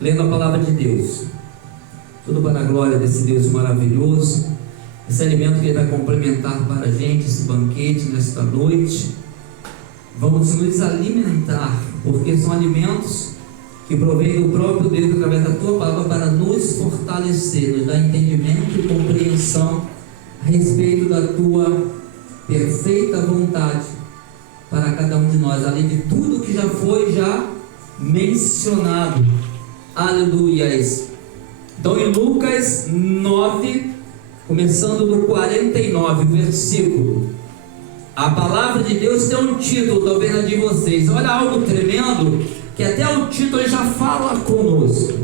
lendo a palavra de Deus. Tudo para a glória desse Deus maravilhoso, esse alimento que Ele vai complementar para a gente, esse banquete nesta noite. Vamos nos alimentar, porque são alimentos que provém do próprio Deus através da Tua palavra para nos fortalecer, nos dar entendimento e compreensão a respeito da Tua perfeita vontade para cada um de nós, além de tudo que já foi mencionado. Aleluias. Então em Lucas 9, começando no 49 versículo, a palavra de Deus tem um título, talvez na de vocês. Olha algo tremendo, que até o título já fala conosco,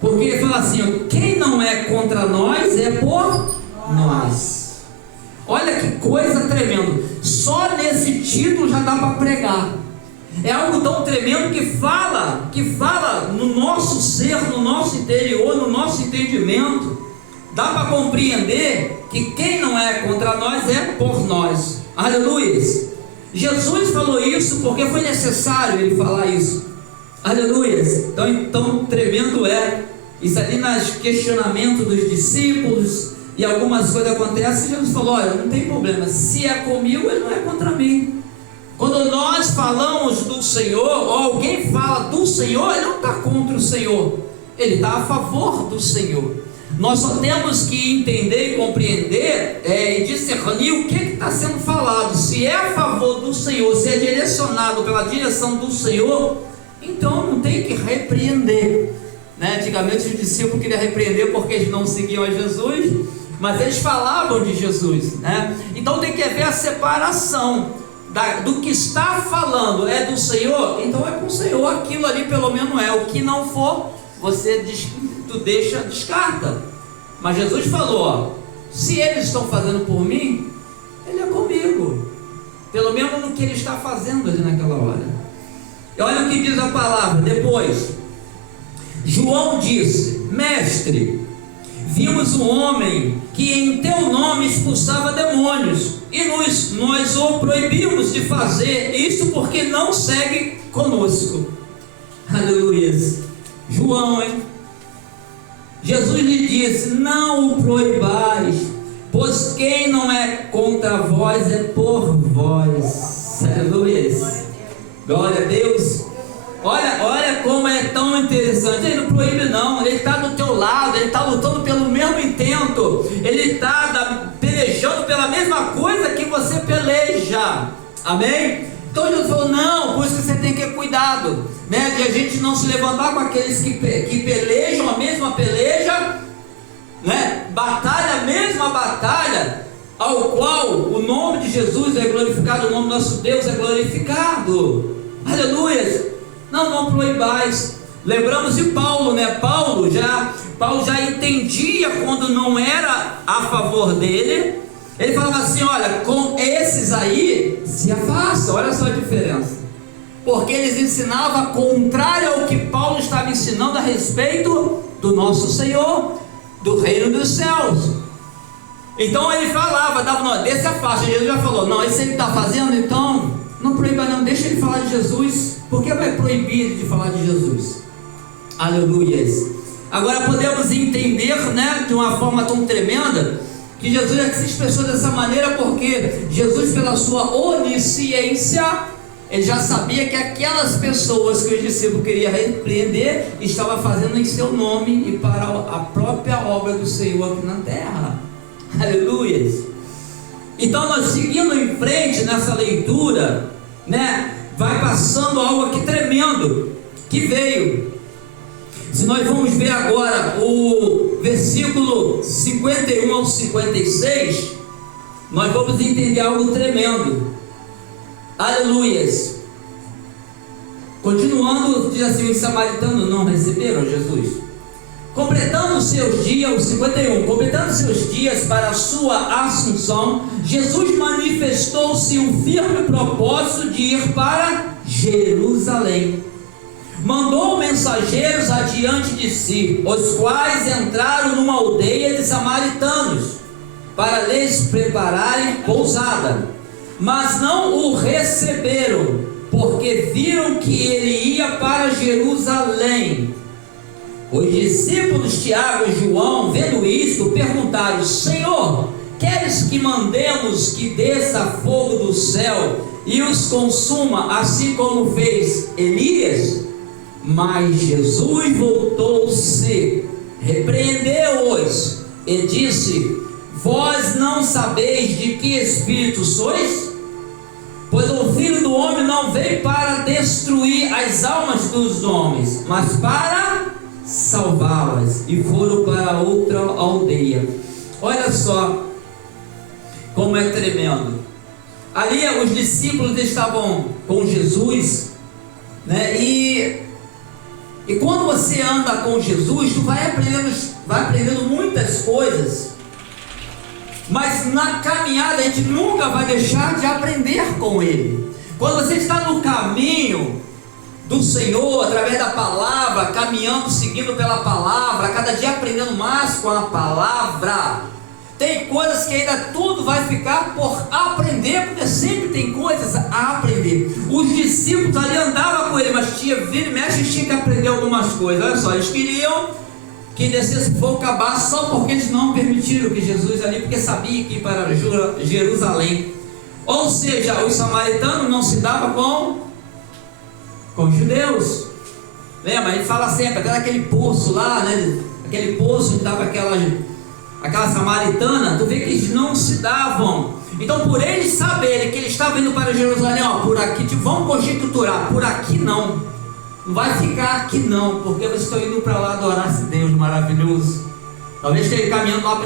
porque ele fala assim: quem não é contra nós é por nós. Olha que coisa tremenda, só nesse título já dá para pregar. É algo tão tremendo que fala no nosso ser, no nosso interior, no nosso entendimento. Dá para compreender que quem não é contra nós é por nós. Aleluia. Jesus falou isso porque foi necessário Ele falar isso. Aleluia. Então tremendo é isso ali nos questionamentos dos discípulos, e algumas coisas acontecem. Jesus falou: olha, não tem problema, se é comigo, Ele não é contra mim. Quando nós falamos do Senhor, ou alguém fala do Senhor, Ele não está contra o Senhor, Ele está a favor do Senhor. Nós só temos que entender e compreender e discernir o que está sendo falado. Se é a favor do Senhor, se é direcionado pela direção do Senhor, então não tem que repreender, né? Antigamente os discípulos queriam repreender porque eles não seguiam a Jesus, mas eles falavam de Jesus, né? Então tem que haver a separação do que está falando é do Senhor, então é com o Senhor. Aquilo ali pelo menos não é. O que não for, você descarta. Mas Jesus falou: ó, se eles estão fazendo por mim, Ele é comigo, pelo menos no que Ele está fazendo ali naquela hora. E olha o que diz a palavra depois. João disse: mestre, vimos um homem que em teu nome expulsava demônios, e nós o proibimos de fazer isso porque não segue conosco. Aleluia. João, Jesus lhe disse: não o proibais, pois quem não é contra vós é por vós. Aleluia. Glória a Deus. Olha como é tão interessante. Ele não proíbe não, Ele está do teu lado, Ele está lutando pelo mesmo intento, Ele está pelejando pela mesma coisa que você peleja. Amém? Então Jesus falou: não, por isso que você tem que ter cuidado, né, de a gente não se levantar com aqueles que pelejam a mesma peleja, né, batalha a mesma batalha, ao qual o nome de Jesus é glorificado, o nome do nosso Deus é glorificado. Aleluia. Não proibais. Lembramos de Paulo, né? Paulo já entendia quando não era a favor dele. Ele falava assim: olha, com esses aí se afasta. Olha só a diferença, porque eles ensinavam contrário ao que Paulo estava ensinando a respeito do nosso Senhor, do reino dos céus. Então ele falava, desse afasta. Jesus já falou: não, isso ele está fazendo, então não proíba não, deixa ele falar de Jesus. Por que vai proibir ele de falar de Jesus? Aleluia. Agora podemos entender, né, de uma forma tão tremenda, que Jesus se expressou dessa maneira porque Jesus, pela sua onisciência, Ele já sabia que aquelas pessoas que os discípulos queriam repreender estavam fazendo em seu nome e para a própria obra do Senhor aqui na terra. Aleluia. Então nós seguindo em frente nessa leitura, né, vai passando algo aqui tremendo que veio. Se nós vamos ver agora o versículo 51 ao 56, nós vamos entender algo tremendo. Aleluias. Continuando, diz assim: os samaritanos não receberam Jesus. Completando seus dias, o 51, completando seus dias para a sua assunção, Jesus manifestou-se um firme propósito de ir para Jerusalém. Mandou mensageiros adiante de si, os quais entraram numa aldeia de samaritanos, para lhes prepararem pousada. Mas não o receberam, porque viram que ele ia para Jerusalém. Os discípulos Tiago e João, vendo isto, perguntaram: Senhor, queres que mandemos que desça fogo do céu e os consuma, assim como fez Elias? Mas Jesus voltou-se, repreendeu-os e disse: Vós não sabeis de que espírito sois? Pois o Filho do Homem não veio para destruir as almas dos homens, mas para salvá-las. E foram para outra aldeia. Olha só como é tremendo. Ali os discípulos estavam com Jesus, né? E quando você anda com Jesus, tu vai aprendendo muitas coisas. Mas na caminhada a gente nunca vai deixar de aprender com Ele. Quando você está no caminho do Senhor, através da palavra, caminhando, seguindo pela palavra, cada dia aprendendo mais com a palavra, tem coisas que ainda tudo vai ficar por aprender, porque sempre tem coisas a aprender. Os discípulos ali andavam com Ele, mas vira e mexe, tinha que aprender algumas coisas. Olha só, eles queriam que descesse fogo, acabasse, só porque eles não permitiram que Jesus ali, porque sabia que ia para Jerusalém. Ou seja, os samaritanos não se davam com os judeus. Lembra? A gente fala sempre, até naquele poço lá, né? Aquele poço onde estava aquela samaritana, tu vê que eles não se davam. Então, por eles saberem que eles estavam indo para Jerusalém, ó, por aqui, vamos conjecturar, por aqui não vai ficar aqui não, porque vocês estão indo para lá adorar esse Deus maravilhoso. Talvez esteja caminhando lá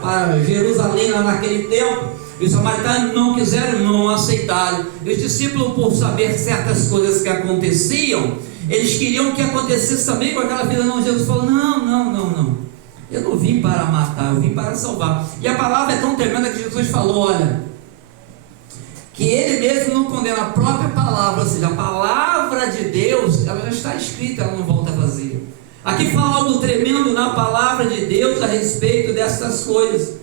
para Jerusalém lá naquele tempo, e os samaritanos não quiseram, não aceitaram. E os discípulos, por saber certas coisas que aconteciam, eles queriam que acontecesse também com aquela vida. Não, Jesus falou: não, eu não vim para matar, eu vim para salvar. E a palavra é tão tremenda que Jesus falou, olha, que Ele mesmo não condena a própria palavra, ou seja, a palavra de Deus, ela já está escrita, ela não volta vazia. Aqui fala algo tremendo na palavra de Deus a respeito dessas coisas.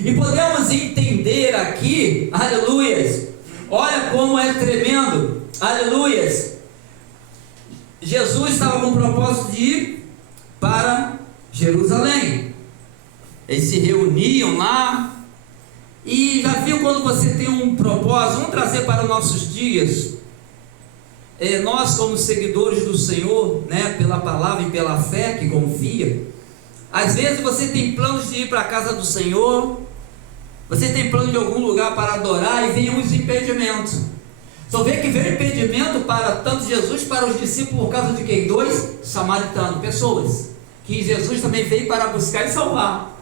E podemos entender aqui, aleluias, olha como é tremendo, aleluias. Jesus estava com o propósito de ir para Jerusalém. Eles se reuniam lá. E já viu quando você tem um propósito? Vamos trazer para os nossos dias. Nós, como seguidores do Senhor, né, pela palavra e pela fé que confia, às vezes você tem planos de ir para a casa do Senhor, você tem plano de algum lugar para adorar, e vem uns impedimentos. Só vê que veio impedimento para tanto Jesus, para os discípulos, por causa de quem? 2 samaritanos, pessoas que Jesus também veio para buscar e salvar.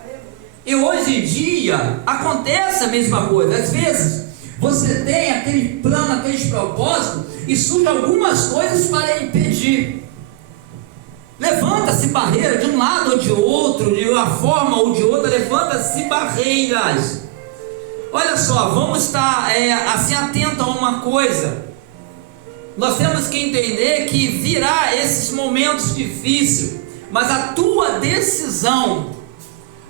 E hoje em dia acontece a mesma coisa. Às vezes você tem aquele plano, aqueles propósitos, e surgem algumas coisas para impedir. Levanta-se barreira de um lado ou de outro, de uma forma ou de outra, levanta-se barreiras. Olha só, vamos estar assim atentos a uma coisa. Nós temos que entender que virá esses momentos difíceis, mas a tua decisão,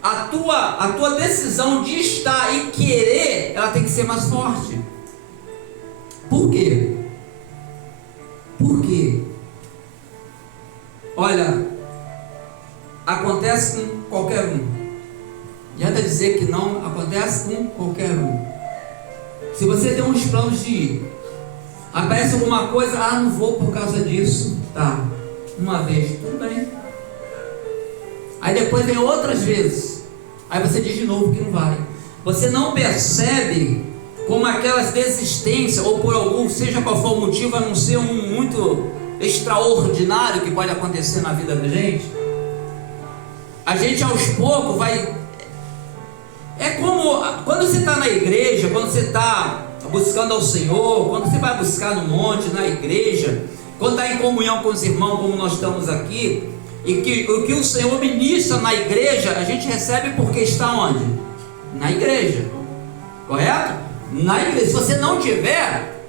a tua decisão de estar e querer, ela tem que ser mais forte. Por quê? Por quê? Olha, acontece com qualquer um. Adianta dizer que não, acontece com qualquer um. Se você tem uns planos de ir, aparece alguma coisa, não vou por causa disso, tá, uma vez, tudo bem. Aí depois vem outras vezes, aí você diz de novo que não vai. Você não percebe como aquelas desistências, ou por algum, seja qual for o motivo, a não ser um muito extraordinário que pode acontecer na vida da gente, a gente aos poucos vai. É como quando você está na igreja, quando você está buscando ao Senhor, quando você vai buscar no monte, na igreja, quando está em comunhão com os irmãos, como nós estamos aqui, e que o que o Senhor ministra na igreja, a gente recebe porque está onde? Na igreja, correto? Na igreja. Se você não tiver,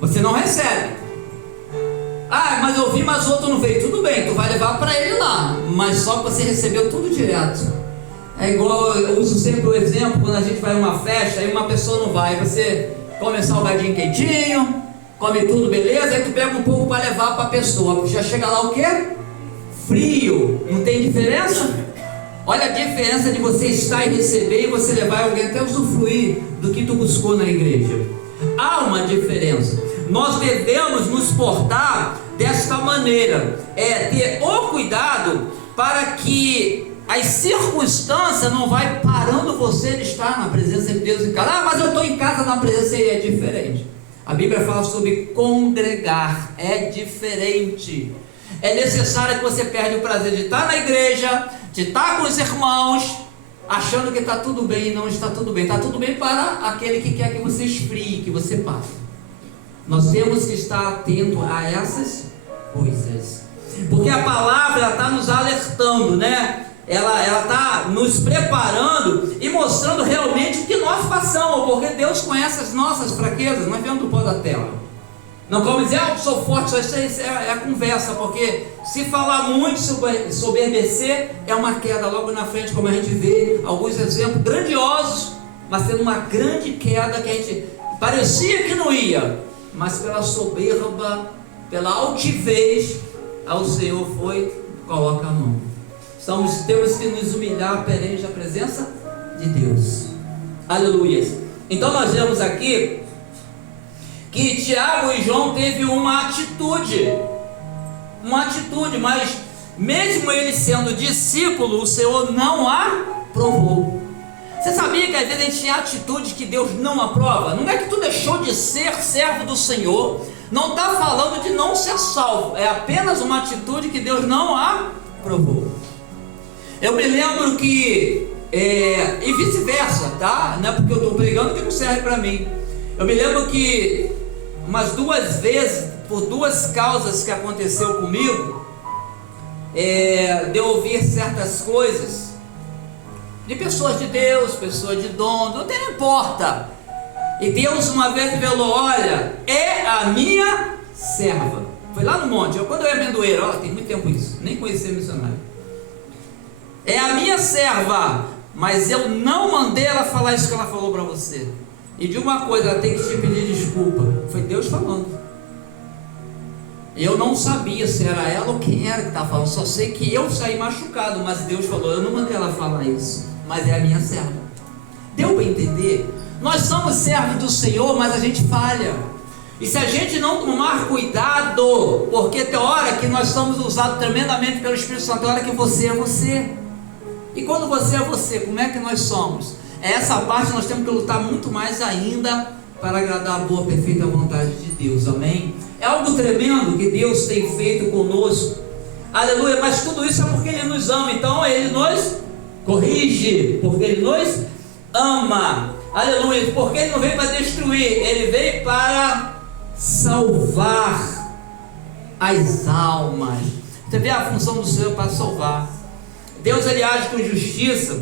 você não recebe. Mas eu vi, mas o outro não veio. Tudo bem, tu vai levar para ele lá, mas só que você recebeu tudo direto. É igual, eu uso sempre o exemplo, quando a gente vai a uma festa e uma pessoa não vai, você come salgadinho quentinho, come tudo beleza, aí tu pega um pouco para levar para a pessoa, já chega lá o quê? frio, não tem diferença? Olha a diferença de você estar e receber e você levar alguém até usufruir do que tu buscou na igreja. Há uma diferença. Nós devemos nos portar desta maneira, ter o cuidado para que as circunstâncias não vai parando você de estar na presença de Deus em casa. Mas eu estou em casa na presença, e é diferente. A Bíblia fala sobre congregar, é diferente. É necessário que você perde o prazer de estar na igreja, de estar com os irmãos, achando que está tudo bem, e não está tudo bem. Está tudo bem para aquele que quer que você esfrie, que você passe. Nós temos que estar atento a essas coisas, porque a palavra está nos alertando, né? Ela está nos preparando e mostrando realmente o que nós passamos, porque Deus conhece as nossas fraquezas. Nós vemos do pó da terra. Não vamos dizer, eu sou forte, só isso é conversa, porque se falar muito, soberbecer, é uma queda logo na frente, como a gente vê alguns exemplos grandiosos, mas tendo uma grande queda que a gente parecia que não ia, mas pela soberba, pela altivez, ao Senhor coloca a mão. Temos que nos humilhar perante a presença de Deus. Aleluia. Então nós vemos aqui que Tiago e João teve uma atitude, mas mesmo ele sendo discípulo, o Senhor não aprovou. Você sabia que às vezes a gente tem atitudes que Deus não aprova? Não é que tu deixou de ser servo do Senhor, não está falando de não ser salvo, é apenas uma atitude que Deus não aprovou. Eu me lembro que, e vice-versa, tá? Não é porque eu estou pregando que não serve para mim. Eu me lembro que umas 2 vezes, por 2 causas que aconteceu comigo, de eu ouvir certas coisas de pessoas de Deus, pessoas de dom, não importa. E Deus uma vez revelou: olha, é a minha serva. Foi lá no monte, quando eu ia amendoeira, tem muito tempo isso, nem conhecia missionário. É a minha serva, mas eu não mandei ela falar isso que ela falou para você. E de uma coisa, ela tem que te pedir desculpa. Foi Deus falando. Eu não sabia se era ela ou quem era que estava falando. Só sei que eu saí machucado, mas Deus falou: eu não mandei ela falar isso, mas é a minha serva. Deu para entender? Nós somos servos do Senhor, mas a gente falha. E se a gente não tomar cuidado, porque tem hora que nós somos usados tremendamente pelo Espírito Santo, tem hora que você é você. E quando você é você, como é que nós somos? Essa parte nós temos que lutar muito mais ainda para agradar a boa, perfeita vontade de Deus, amém? É algo tremendo que Deus tem feito conosco, aleluia, mas tudo isso é porque Ele nos ama, então Ele nos corrige, porque Ele nos ama, aleluia, porque Ele não veio para destruir, Ele veio para salvar as almas. Você vê a função do Senhor para salvar. Deus, ele age com justiça,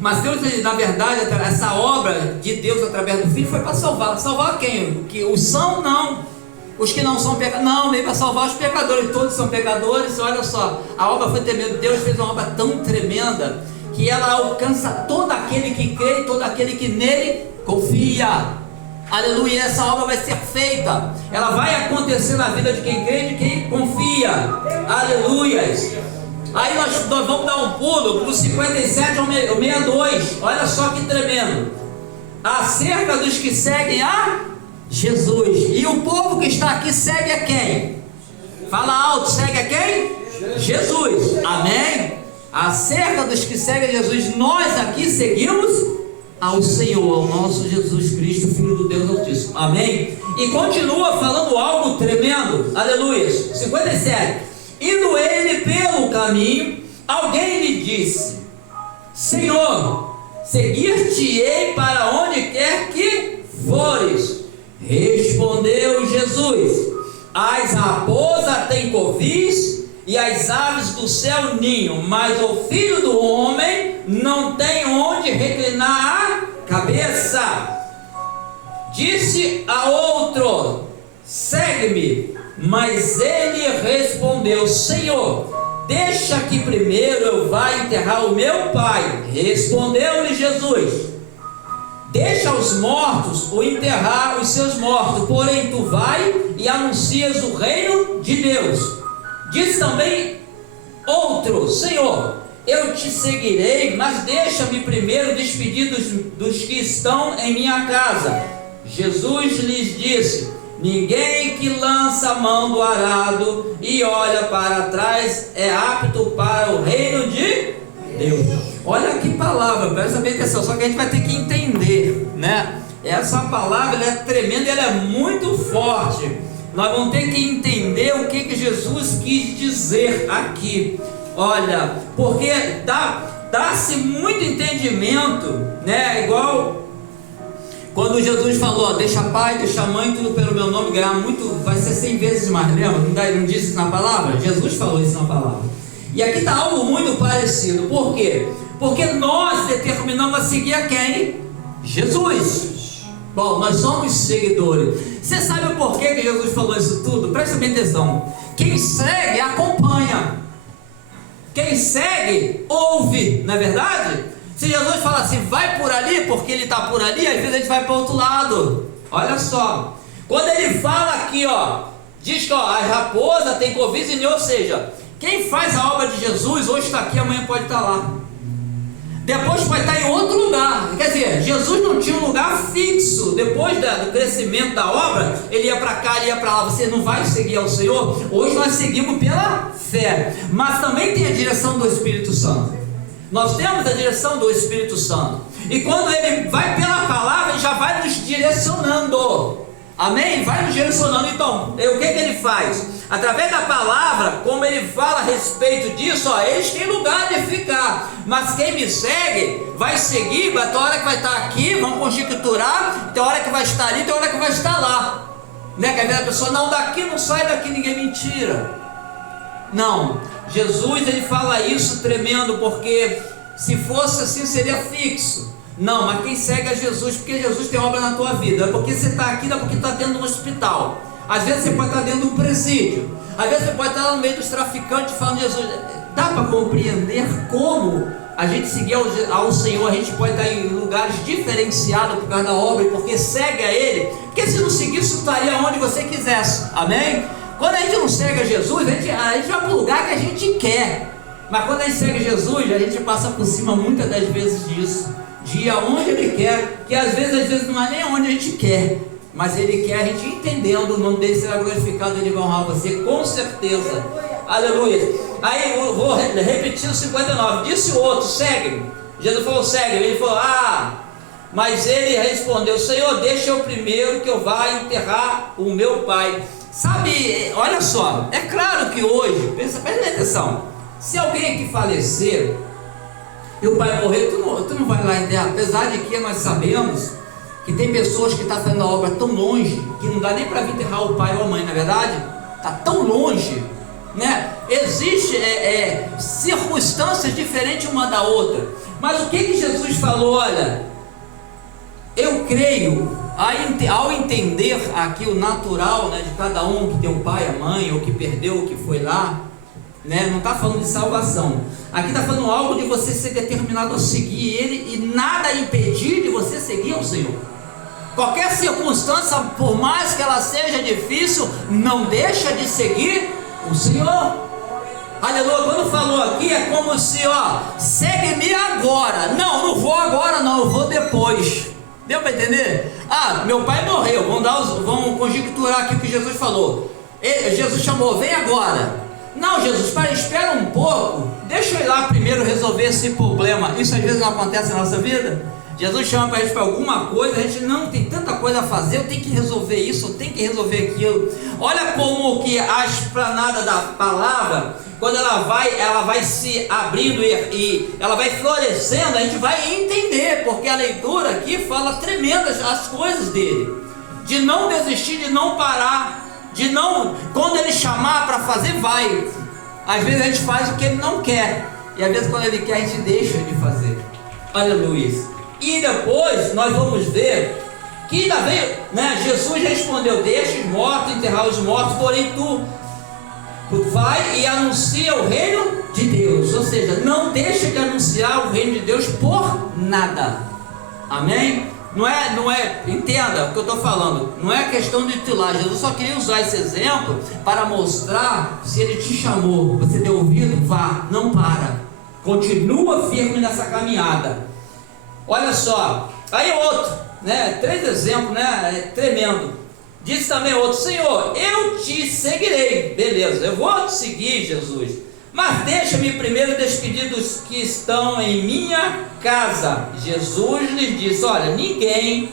mas Deus, ele, na verdade, essa obra de Deus através do Filho foi para salvar. Salvar quem? Que os são? Não. Os que não são pecadores? Não, veio para salvar os pecadores. Todos são pecadores. Olha só, a obra foi tremenda. Deus fez uma obra tão tremenda que ela alcança todo aquele que crê e todo aquele que nele confia. Aleluia, essa obra vai ser feita, ela vai acontecer na vida de quem crê e de quem confia. Aleluia. Aí nós vamos dar um pulo do 57 ao 62. Olha só que tremendo. Acerca dos que seguem a Jesus. E o povo que está aqui segue a quem? Fala alto, segue a quem? Jesus. Amém? Acerca dos que seguem a Jesus, nós aqui seguimos ao Senhor, ao nosso Jesus Cristo, Filho do Deus Altíssimo. Amém? E continua falando algo tremendo. Aleluia. 57. Indo ele pelo caminho, alguém lhe disse: Senhor, seguir-te-ei para onde quer que fores. Respondeu Jesus: as raposas têm covis e as aves do céu ninho, mas o Filho do Homem não tem onde reclinar a cabeça. Disse a outro: segue-me. Mas ele respondeu: Senhor, deixa que primeiro eu vá enterrar o meu pai. Respondeu-lhe Jesus: deixa os mortos o enterrar os seus mortos, porém tu vai e anuncias o reino de Deus. Disse também outro: Senhor, eu te seguirei, mas deixa-me primeiro despedir dos que estão em minha casa. Jesus lhes disse: ninguém que lança a mão do arado e olha para trás é apto para o reino de Deus. Olha que palavra, presta bem atenção, só que a gente vai ter que entender, né? Essa palavra, ela é tremenda, ela é muito forte. Nós vamos ter que entender o que Jesus quis dizer aqui. Olha, porque dá-se muito entendimento, né? Igual quando Jesus falou: deixa pai, deixa mãe, tudo pelo meu nome, ganhar muito, vai ser 100 vezes mais. Lembra? Não disse isso na palavra? Jesus falou isso na palavra. E aqui está algo muito parecido. Por quê? Porque nós determinamos a seguir a quem? Jesus. Bom, nós somos seguidores. Você sabe o porquê que Jesus falou isso tudo? Presta bem atenção. Quem segue, acompanha. Quem segue, ouve. Não é verdade? Se Jesus fala assim, vai por ali, porque ele está por ali, às vezes a gente vai para o outro lado. Olha só. Quando ele fala aqui, ó, diz que a raposa tem covis, ou seja, quem faz a obra de Jesus, hoje está aqui, amanhã pode estar lá. Depois vai estar em outro lugar. Quer dizer, Jesus não tinha um lugar fixo. Depois do crescimento da obra, ele ia para cá, ele ia para lá. Você não vai seguir ao Senhor. Hoje nós seguimos pela fé, mas também tem a direção do Espírito Santo. Nós temos a direção do Espírito Santo, e quando ele vai pela palavra, ele já vai nos direcionando. Amém? Vai nos direcionando. Então, o que ele faz? Através da palavra, como ele fala a respeito disso, ó, eles têm lugar de ficar, mas quem me segue, vai seguir, vai ter hora que vai estar aqui, vamos conjecturar, tem hora que vai estar ali, tem hora que vai estar lá, né? Que a pessoa, não, daqui não sai daqui, ninguém me tira. Não, Jesus, ele fala isso tremendo, porque se fosse assim, seria fixo. Não, mas quem segue é Jesus, porque Jesus tem obra na tua vida. É porque você está aqui, não é porque está dentro de um hospital. Às vezes você pode estar dentro de um presídio. Às vezes você pode estar no meio dos traficantes falando de Jesus. Dá para compreender como a gente seguir ao Senhor? A gente pode estar em lugares diferenciados por causa da obra, porque segue a Ele. Porque se não seguisse, estaria onde você quisesse. Amém? Quando a gente não segue a Jesus, a gente vai para o lugar que a gente quer. Mas quando a gente segue Jesus, a gente passa por cima muitas das vezes disso, de ir aonde Ele quer, que às vezes não é nem onde a gente quer, mas Ele quer a gente entendendo, o nome dele será glorificado, Ele vai honrar você, com certeza. Aleluia. Aí eu vou repetir o 59. Disse o outro: segue-me. Jesus falou: segue-me. Ele falou: mas ele respondeu: Senhor, deixa eu primeiro que eu vá enterrar o meu pai. Sabe, olha só, é claro que hoje, presta atenção, se alguém aqui falecer e o pai morrer, tu não vai lá enterrar. Apesar de que nós sabemos que tem pessoas que estão fazendo a obra tão longe que não dá nem para vir enterrar o pai ou a mãe, não é verdade? Está tão longe, né? Existem circunstâncias diferentes uma da outra. Mas o que Jesus falou? Olha, eu creio, ao entender aqui o natural, né, de cada um que tem o pai, a mãe, ou que perdeu, ou que foi lá, né, não está falando de salvação. Aqui está falando algo de você ser determinado a seguir Ele e nada impedir de você seguir ao Senhor. Qualquer circunstância, por mais que ela seja difícil, não deixa de seguir o Senhor. Aleluia. Quando falou aqui, é como se, segue-me agora. Não vou agora, não, eu vou depois. Deu para entender? Meu pai morreu. Vamos conjecturar aqui o que Jesus falou. Jesus chamou: vem agora. Não, Jesus, espera um pouco, deixa eu ir lá primeiro resolver esse problema. Isso às vezes não acontece na nossa vida. Jesus chama para a gente para alguma coisa, a gente não tem tanta coisa a fazer, eu tenho que resolver isso, eu tenho que resolver aquilo. Olha como que a esplanada da palavra, quando ela vai se abrindo e ela vai florescendo, a gente vai entender, porque a leitura aqui fala tremendas as coisas dele, de não desistir, de não parar, de não, quando ele chamar para fazer, vai. Às vezes a gente faz o que ele não quer, e às vezes quando ele quer a gente deixa de fazer. Aleluia. E depois nós vamos ver que ainda veio, né? Jesus respondeu: deixa os mortos enterrar os mortos, porém tu vai e anuncia o reino de Deus. Ou seja, não deixa de anunciar o reino de Deus por nada. Amém? Não é, entenda o que eu estou falando, não é questão de titular. Jesus só queria usar esse exemplo para mostrar, se ele te chamou, você deu ouvido, vá, não para, continua firme nessa caminhada. Olha só, aí outro, né, 3 exemplos, né, é tremendo. Disse também outro: Senhor, eu te seguirei. Beleza, eu vou te seguir, Jesus, mas deixa-me primeiro despedir dos que estão em minha casa. Jesus lhes disse: olha, ninguém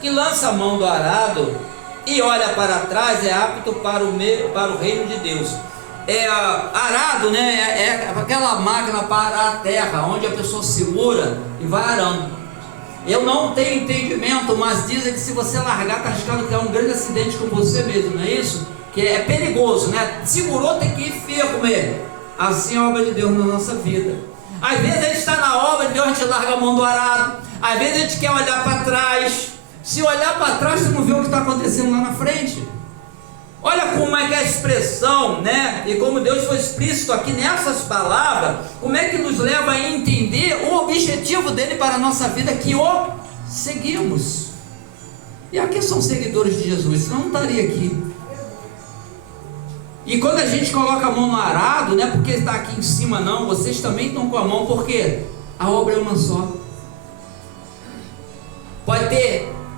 que lança a mão do arado e olha para trás é apto para o reino de Deus. Arado, né, é aquela máquina para arar a terra, onde a pessoa segura e vai arando. Eu não tenho entendimento, mas dizem que se você largar, está arriscado criar um grande acidente com você mesmo, não é isso? Que é perigoso, né? Segurou, tem que ir firme mesmo. Assim é a obra de Deus na nossa vida. Às vezes a gente está na obra de Deus, a gente larga a mão do arado. Às vezes a gente quer olhar para trás. Se olhar para trás, você não vê o que está acontecendo lá na frente. Olha como é que é a expressão, né? E como Deus foi explícito aqui nessas palavras, como é que nos leva a entender o objetivo dele para a nossa vida, que o seguimos. E aqui são seguidores de Jesus, senão não estaria aqui. E quando a gente coloca a mão no arado, não é porque está aqui em cima não, vocês também estão com a mão, porque a obra é uma só.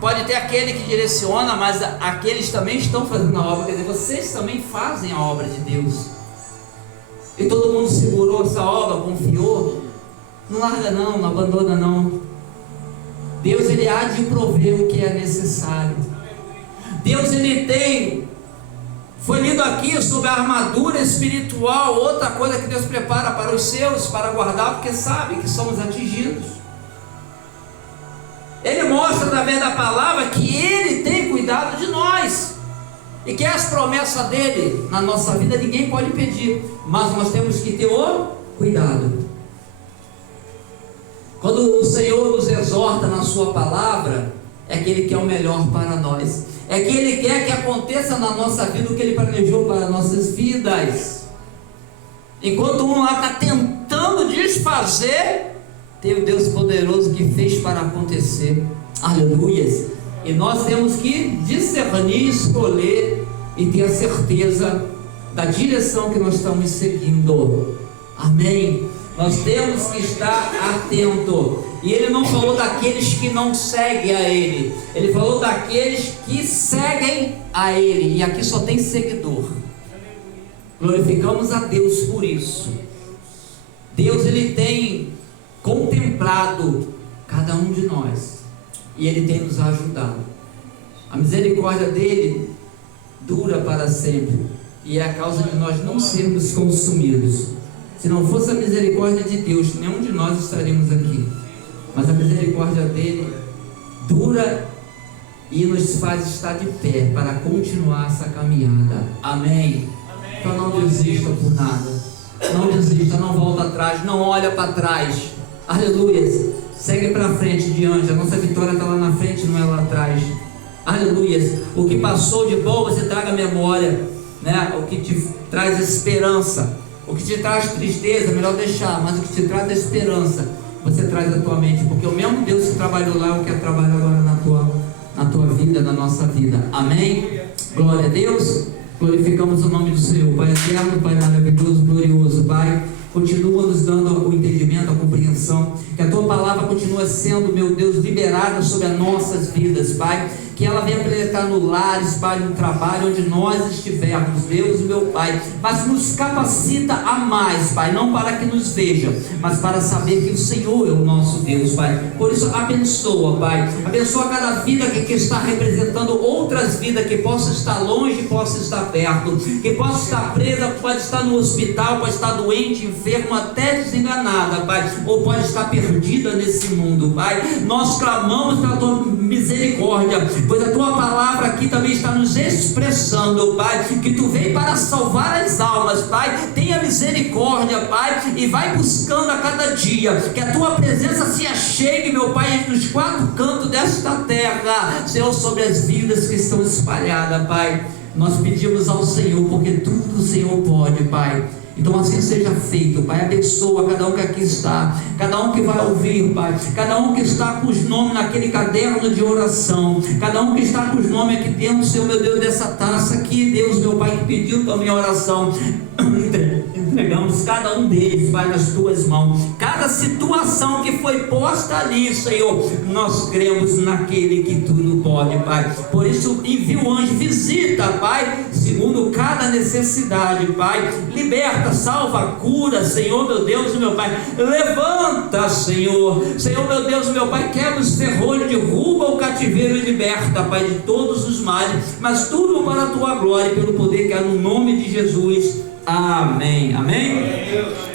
Pode ter aquele que direciona, mas aqueles também estão fazendo a obra, quer dizer, vocês também fazem a obra de Deus. E todo mundo segurou essa obra, confiou. Não larga não abandona não. Deus, ele há de prover o que é necessário. Deus, ele foi lido aqui sobre a armadura espiritual, outra coisa que Deus prepara para os seus, para guardar, porque sabe que somos atingidos. Ele mostra através da palavra que ele tem cuidado de nós, e que as promessas dele na nossa vida ninguém pode impedir, mas nós temos que ter o cuidado. Quando o Senhor nos exorta na sua palavra, é que ele quer o melhor para nós, é que ele quer que aconteça na nossa vida o que ele planejou para nossas vidas. Enquanto um lá está tentando desfazer, tem o Deus poderoso que fez para acontecer. Aleluias. E nós temos que discernir, escolher e ter a certeza da direção que nós estamos seguindo. Amém. Nós temos que estar atento. E ele não falou daqueles que não seguem a ele, ele falou daqueles que seguem a ele. E aqui só tem seguidor. Glorificamos a Deus por isso. Deus, ele tem contemplado cada um de nós, e ele tem nos ajudado. A misericórdia dele dura para sempre, e é a causa de nós não sermos consumidos. Se não fosse a misericórdia de Deus, nenhum de nós estaríamos aqui, mas a misericórdia dele dura e nos faz estar de pé para continuar essa caminhada. Amém. Então não desista por nada, não desista, não volta atrás, não olha para trás. Aleluias. Segue para frente, diante. A nossa vitória está lá na frente, não é lá atrás. Aleluias. O que passou de bom, você traga memória, né? O que te traz esperança, o que te traz tristeza, melhor deixar, mas o que te traz esperança, você traz à tua mente, porque o mesmo Deus que trabalhou lá é o que trabalha agora na tua vida, na nossa vida. Amém? Glória a Deus. Glorificamos o nome do Senhor. Pai eterno, Pai maravilhoso, glorioso, Pai, continua nos dando o entendimento, a compreensão, que a tua palavra continua sendo, meu Deus, liberada sobre as nossas vidas, Pai, que ela venha penetrar no lares, Pai, no trabalho, onde nós estivermos, Deus, meu Pai, mas nos capacita a mais, Pai, não para que nos veja, mas para saber que o Senhor é o nosso Deus, Pai. Por isso, abençoa, Pai, abençoa cada vida que está representando outras vidas, que possa estar longe, possa estar perto, que possa estar presa, pode estar no hospital, pode estar doente, enfermo, até desenganada, Pai, ou pode estar perdida nesse mundo, Pai. Nós clamamos pela tua misericórdia, pois a tua palavra aqui também está nos expressando, Pai, que tu veio para salvar as almas, Pai. Tenha misericórdia, Pai, e vai buscando a cada dia que a tua presença se achegue, meu Pai, nos 4 cantos desta terra, Senhor, sobre as vidas que estão espalhadas, Pai. Nós pedimos ao Senhor, porque tudo o Senhor pode, Pai, Então assim seja feito, Pai. Abençoa cada um que aqui está, cada um que vai ouvir, Pai, cada um que está com os nomes naquele caderno de oração, cada um que está com os nomes aqui dentro, Senhor meu Deus, dessa taça aqui, Deus meu Pai, que pediu também a oração. Entregamos cada um deles, Pai, nas tuas mãos. Cada situação que foi posta ali, Senhor, nós cremos naquele que tudo pode, Pai. Por isso envia o anjo, visita, Pai, segundo cada necessidade, Pai. Liberta, salva, cura, Senhor meu Deus e meu Pai. Levanta, Senhor meu Deus e meu Pai, quebra os ferrolhos, derruba o cativeiro e liberta, Pai, de todos os males, mas tudo para a tua glória e pelo poder que há no nome de Jesus. Amém. Amém.